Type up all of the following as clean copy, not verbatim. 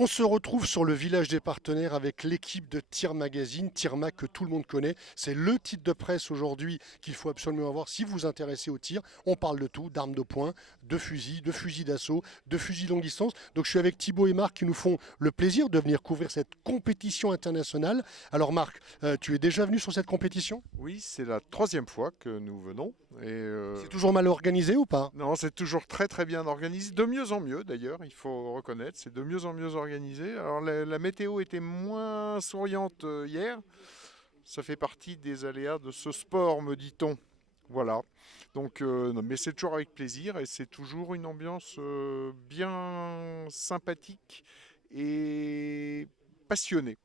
On se retrouve sur le village des partenaires avec l'équipe de Tir Magazine, Tir Mag que tout le monde connaît. C'est le titre de presse aujourd'hui qu'il faut absolument avoir si vous vous intéressez au tir. On parle de tout, d'armes de poing, de fusils d'assaut, de fusils longue distance. Donc je suis avec Thibaut et Marc qui nous font le plaisir de venir couvrir cette compétition internationale. Alors Marc, tu es déjà venu sur cette compétition? Oui, c'est la troisième fois que nous venons. C'est toujours mal organisé ou pas? Non, c'est toujours très très bien organisé, de mieux en mieux d'ailleurs, il faut reconnaître, c'est de mieux en mieux organisé. Alors la météo était moins souriante hier, ça fait partie des aléas de ce sport, me dit-on. Voilà, donc non, mais c'est toujours avec plaisir et c'est toujours une ambiance bien sympathique et passionnée.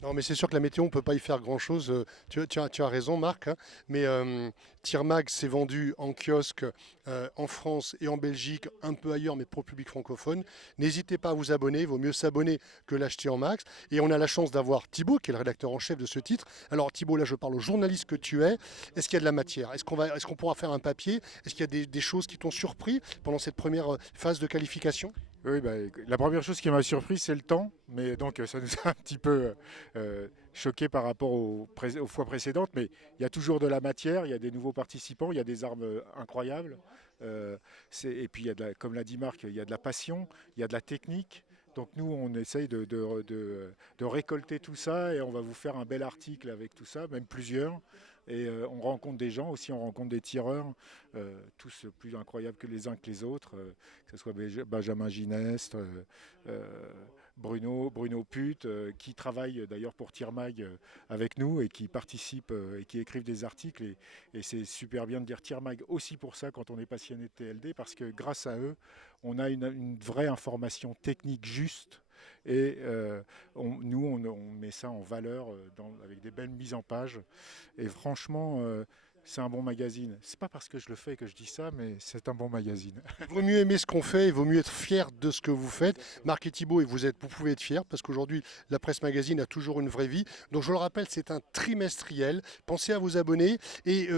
Non, mais c'est sûr que la météo, on ne peut pas y faire grand-chose. Tu as raison, Marc, hein. Mais Tir Mag s'est vendu en kiosque en France et en Belgique, un peu ailleurs, mais pour le public francophone. N'hésitez pas à vous abonner. Il vaut mieux s'abonner que l'acheter en max. Et on a la chance d'avoir Thibaut, qui est le rédacteur en chef de ce titre. Alors Thibaut, là, je parle au journaliste que tu es. Est-ce qu'il y a de la matière? Est-ce qu'on pourra faire un papier? Est-ce qu'il y a des choses qui t'ont surpris pendant cette première phase de qualification? Oui, bah, la première chose qui m'a surpris, c'est le temps. Mais donc, ça nous a un petit peu choqué par rapport aux fois précédentes. Mais il y a toujours de la matière, il y a des nouveaux participants, il y a des armes incroyables. Et puis, comme l'a dit Marc, il y a de la passion, il y a de la technique. Donc nous, on essaye de récolter tout ça et on va vous faire un bel article avec tout ça, même plusieurs. Et on rencontre des gens aussi, on rencontre des tireurs, tous plus incroyables que les uns que les autres, que ce soit Benjamin Gineste, Bruno Put, qui travaillent d'ailleurs pour Tirmag avec nous et qui participent et qui écrivent des articles. Et c'est super bien de dire Tirmag aussi pour ça quand on est passionné de TLD, parce que grâce à eux, on a une vraie information technique juste. Et on met ça en valeur avec des belles mises en page. Et franchement, c'est un bon magazine. C'est pas parce que je le fais que je dis ça, mais c'est un bon magazine. Il vaut mieux aimer ce qu'on fait, il vaut mieux être fier de ce que vous faites. Marc et Thibault, et vous pouvez être fiers parce qu'aujourd'hui, la presse magazine a toujours une vraie vie. Donc je le rappelle, c'est un trimestriel. Pensez à vous abonner. Et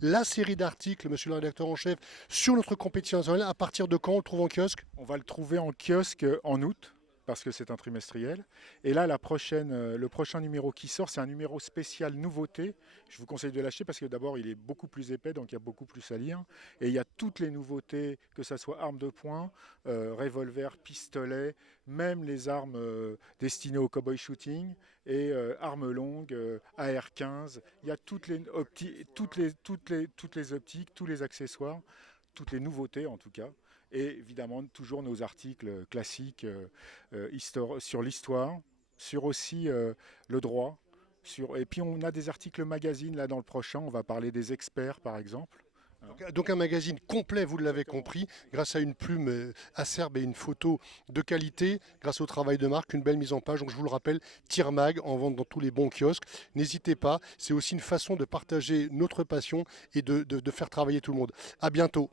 la série d'articles, monsieur le rédacteur en chef, sur notre compétition nationale, à partir de quand on le trouve en kiosque? On va le trouver en kiosque en août, parce que c'est un trimestriel. Et là, le prochain numéro qui sort, c'est un numéro spécial nouveauté. Je vous conseille de l'acheter parce que d'abord, il est beaucoup plus épais, donc il y a beaucoup plus à lire. Et il y a toutes les nouveautés, que ce soit armes de poing, revolver, pistolet, même les armes destinées au cowboy shooting et armes longues, AR-15. Il y a toutes les optiques, tous les accessoires, toutes les nouveautés en tout cas. Et évidemment, toujours nos articles classiques sur l'histoire, sur aussi le droit. Et puis on a des articles magazines là dans le prochain, on va parler des experts par exemple. Donc un magazine complet, vous l'avez Exactement. compris, grâce à une plume acerbe et une photo de qualité, grâce au travail de Marc, une belle mise en page. Donc je vous le rappelle, Tir Mag en vente dans tous les bons kiosques. N'hésitez pas, c'est aussi une façon de partager notre passion et de faire travailler tout le monde. À bientôt.